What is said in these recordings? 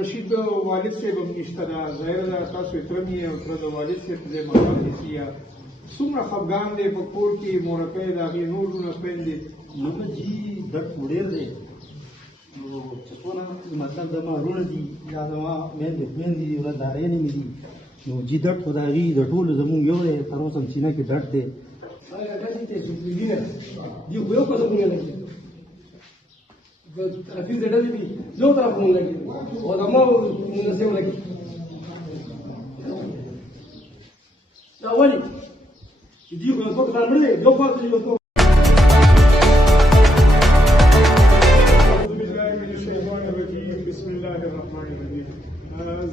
رشید والد صاحب هم نشته ده، ظاهره ده تاسو یې تره مې او تره د والد صاحب په ځای مقام نیسي یا څومره خفګان دی په کور کې مورکۍ د هغې نور لونه خویندې نو جی درد خو ډېر دی نو چې څونه مطلب زما وروڼه دي یا زما میندې دي ورځدارانې مې دي نو جي درد خو د هغې د ټولو زمونږ یو دی تر اوسه هم سینه کې درد دی دي خو یو قسم نه لګي ترافیک د ډلې دي یو طرف مونږ لګي او د ما مونږ سیو لګي دا ولې دي خو یو څوک ځان مړ دی یو خوا ته یو څوک بسم الله الرحمن الرحیم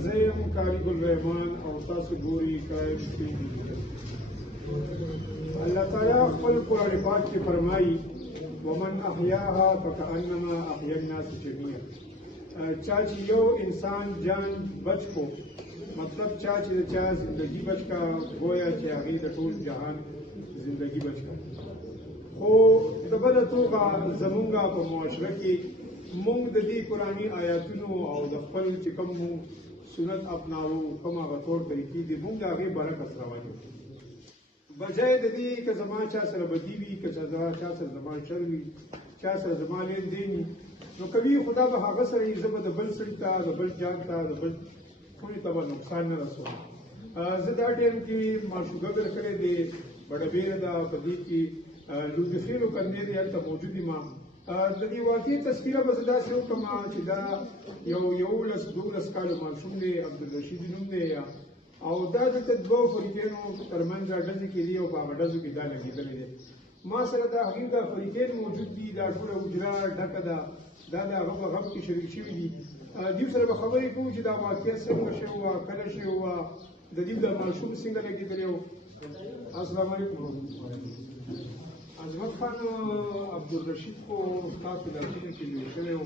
زه یم قاري ګل رحمان او تاسو ګورئ قائم سپین الله تعالی خپل قرآن پاک کې فرمایي ومن احیاها فکأنما احیا الناس جميعا چا چې یو انسان جان بچ کو مطلب چا چې چا زندگی بچ کا گویا چې هغې د ټول جهان زندگی بچ کا خو د بله توګه زمونږ په معاشره کې مونږ د دې قرآني آیاتونو او د خپل چې کوم مونږ سنت اپناوو کوم هغه طور طریقې دي مونږ د هغې برعکس روان یو بجای د دې که زما چا سره بدي وي که چا سره زما شر وي چا سره زما لین دین وي نو کوي خدا به هغه سره یې زه به د بل سړي ته د بل جان ته د بل ټولي ته به نقصان نه رسوم زه دا ټایم کې ماشوګه کړی دی بډبیره ده په دې کې لوګفیرو کنې دی هلته موجود یم د دې واقعي تذکیره به زه داسې وکړم چې دا یولس دولس کالو ماشوم دی عبدالرشید نوم دی او دا دلته دوه فریقینو ترمنځ ډزې کېدي او په هغه ډزو کې دا لګېدلی دی ما سره د هغې دا فریقین موجود دي دا ټوله حجره ډکه ده دا د هغه په غب کې شریک شوي دي دوی سره به خبرې کوو چې دا واقعیت څنګه شوې وه کله شوې وه د دوی د ماشوم څنګه لګېدلی و السلام علیکم عظمت خان عبدالرشید خو ستاسو لاسونه کې لوی شوی و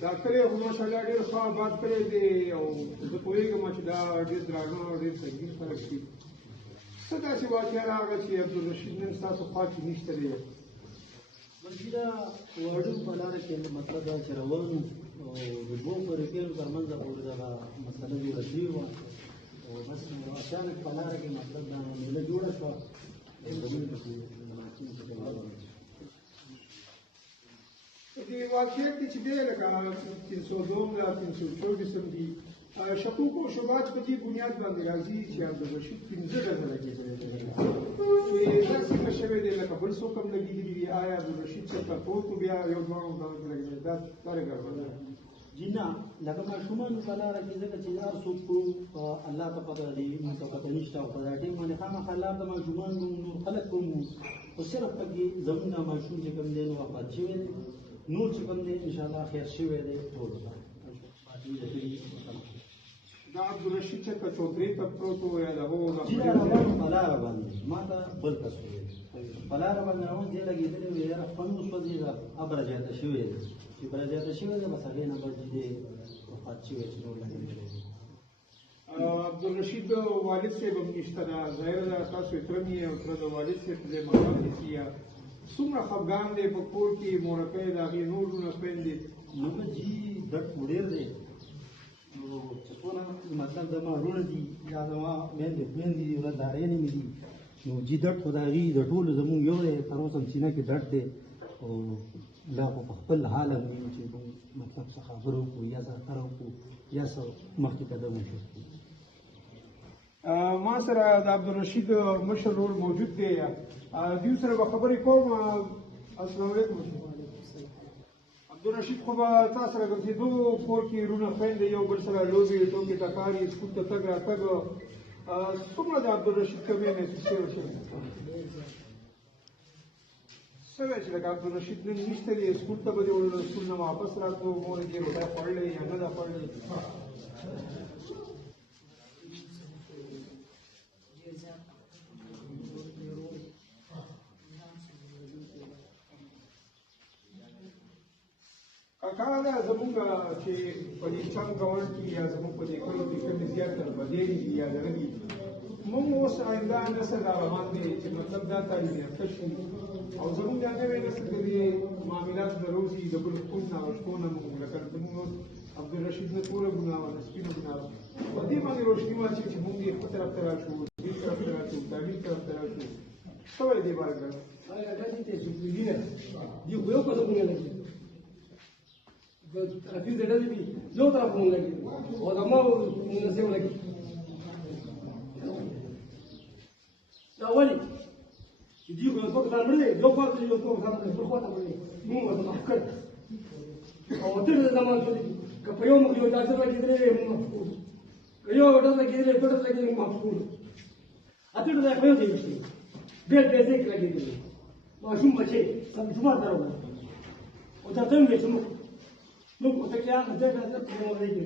دا کلی خو ماشاءالله ډېر ښه آباد کلی دی او زه پوهېږم چې دا ډېر درانه او ډېر سنګین خلک دي څه داسې واقعه راغله چې عبدالرشید نن ستاسو خوا کې نشته دی بلکې دا وړو په لاره کې مطلب دا چې روان او د دوو فریقینو ترمنځ پورې دغه مسله جوړه شوې وه او بس اچانک په لاره کې مطلب دا میله جوړه شوه دې واقعیت کې چې دی لکه 302 یا 324 دي شکوک او شبهات په دې بنیاد باندې راځي چې عبدالرشید 15 ډزه لګېدلی دی دا څنګه شوی دی لکه بل څوک هم لګېدلي دي آیا عبدالرشید چېرته پروت و بیا یو دوه هم دغه لګېدلی دا ولې ګډوډ ده جی نه لکه ماشومانو په لاره کې ځکه چې هر څوک الله ته پته دی موږ ته پته نشته او په دا ټیم باندې خامخا الله د ماشومان نور خلک کوم خو صرف پکې زموږ دا ماشوم چې کوم دی نو وفات شوی دی نور چې کوم دی انشاءالله خیر شوی دی ټول دا عبدالرشید چېرته چوترې ته پروت و یا د هغو جی دا روان په لاره باندې ما ته بل کس وویل په لاره باندې روان دی لګېدلی و یاره خپل وسوځي دا ابره زیاته شوې ده چې بره زیاته شوې ده بس هغې نه بل چې دی وفات شوی چې نور لګېدلی دی عبدالرشید والد صاحب هم نشته ده ظاهره ده تاسو یې تره مې او تره د والد صاحب په ځای مقام نیسي یا څومره خفګان دی په کور کې مورکۍ د هغې نور لونه خویندې نو جي درد خو ډېر دی نو چې څونه مطلب زما وروڼه دي یا زما میندې دي ورځدارانې مې دي نو جي درد خو د هغې د ټولو زمونږ یو دی تر اوسه هم سینه کې درد دی او لا خو په خپل حال هم وي چې مطلب څه خبرې وکړو یا څه کار وکړو یا څه مخکې قدم وکړو ما سره د عبدالرشید مشر ورور موجود دی دوی سره به خبرې کوم السلام علیکم عبدالرشید خو به تا سره ګرځېدو کور کې وروڼه خویندې یو بل سره لوبې ټوکې ټکارې سکول ته تګ راتګ څومره د عبدالرشید کمی محسوس شوی څه وایي چې لکه عبدالرشید نن نشته دی سکول ته به دې وړلو سکول نه واپس راتلو مور یې روټۍ خوړلی یا نه ده خوړلی کاکا دا زمونږ چې په دې چم ګاونډ کې یا زمونږ په دې کلو کې کومې زیات بدېرې دي یا دغه دي مونږ اوس آینده نسل را روان دی چې مطلب دا تعلیم یافته شي او زمونږ دا نوی نسل د دې معاملات د روزي د بل خپل نه او شپونه مونږ لکه زمونږ عبدالرشید نه ټوله ګناه وه، د سپینو ګناه وه. په دې باندې روشني واچوي چې مونږ یې ښه طرف ته راشو، دین طرف ته راشو، تعلیم طرف ته راشو. څه ولې دې باره کړی؟ دا دې ته چې وینه دی خو یو قدم نه لګي حفیظ دې ډلې دي یو طرف نه لګي علماء نه سیو لګي دا ولې چې دی خو یو څه مړ دی یو پاتې یو څه خبره پر خواته مړ دی موږ ورته افکار او تر دې زمان کې که په یو مخ یو ځای لګېدلې موږ محفوظ که یو ډول لګېدلې په ډول لګېدلې محفوظ اته دې په یو ځای کې بیا دې ځای کې لګېدلې ماشوم بچي سم جمعه درو او دا ته مې څنګه نو په تکه هغه ځای ته په مو دی کې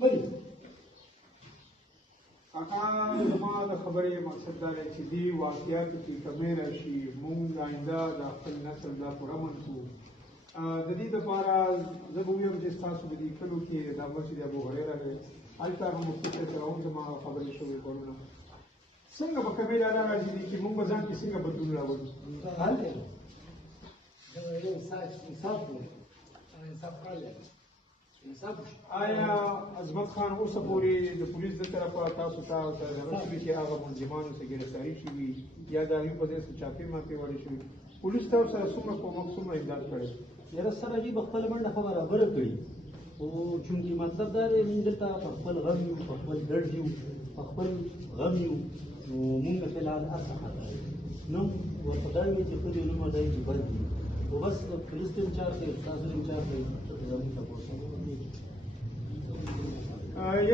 وایي کاکا زما د خبرې مقصد دا دی چې دې واقعیاتو کې کمی راشي، مونږ آینده د خپل نسل دا پوره من کړو. د دې دپاره زه به ووایم چې ستاسو په دې کلو کې دا مسجد ابوهریره دی، هلته به مفتي صاحب سره هم زما خبرې شوې کارونه څنګه به کمی را راځي دي چې مونږ به ځان کې څنګه بدلون راولو. آیا عظمت خان اوسه پورې د پولیس د طرفه تاسو ته ضرورت شوي چې هغه منظمانو ته ګرفتاري شوي یا د هغوی په ځای څه چاپې ماپې وړې شوي؟ پولیس تاسو سره څومره کومک څومره امداد کړی؟ یاره سره دوی په خپله منډه برابره کړي، خو چونکې مطلب دا دی موږ دلته په خپل غم یو، په خپل درد یو، په خپل غم یو، نو موږ فی الحال هر څه خطا نو ورته دا وایي چې ښه دي نو دا چې بد دي، خو بس پولیس ته انچارج دی، تاسو انچارج دی، زموږ تپوس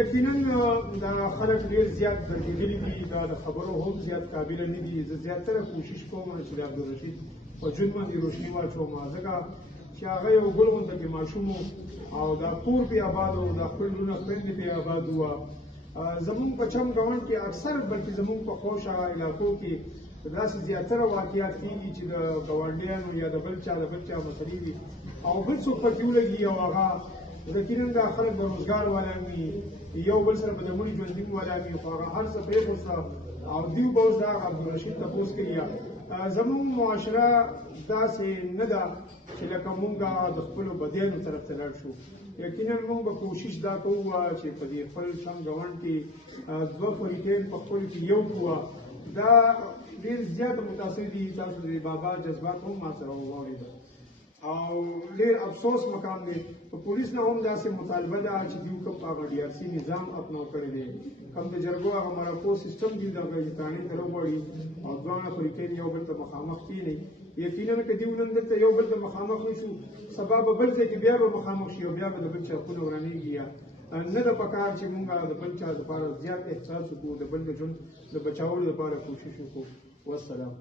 یقینا دا خلک ډېر زیات ګرځېدلي دي، دا د خبرو هم زیات قابله نه دي. زه زیاتره کوشش کوم چې د عبدالرشید په ژوند باندې روشني واچوم، ځکه چې هغه یو ګل غونډه کې ماشوم او دا کور پې آباد و، دا خپل لونه خویندې پې آباد وه. زمونږ په چم ګاونډ کې اکثر بلکې زمونږ په خوشه علاقو کې داسې زیاتره واقعات کېږي چې د ګاونډیانو یا د بل چا مسلې دي او بل څوک پکې ولګي او هغه یقینا دا خلک به روزګار والا وي، یو بل سره به د مړي ژوندي والا وي، خو هغه هر څه پرېښوسته او دوی به اوس دا عبدالرشید تپوس کوي. زمونږ معاشره داسې نه ده چې لکه مونږ د خپلو بدیانو طرف ته لاړ شو. یقینا مونږ به کوشش دا کوو چې په دې خپل چم ګاونډ کې دوه فریقین په خپلو کې یو کوه. دا ډېر زیات متاثر دي، تاسو د بابا جذبات هم ما سره واورېدل او ډېر افسوس مقام دی. په پولیس نه هم داسې مطالبه ده چې دوی کوم هغه DRC نظام اپناو کړی دی، کوم د جرګو هغه مرکو سیستم دی دغه تانې ته راوغواړي او دواړه فریقین یو بل ته مخامخ کېنئ. یقینا که دوی نن دلته یو بل ته مخامخ نه شو، سبا به بل ځای کې بیا به مخامخ شي او بیا به د بل چا خونه ورانېږي. نه ده پکار چې مونږ د بل چا دپاره زیات احساس وکړو، د بل د ژوند د بچاولو دپاره کوشش وکړو. والسلام.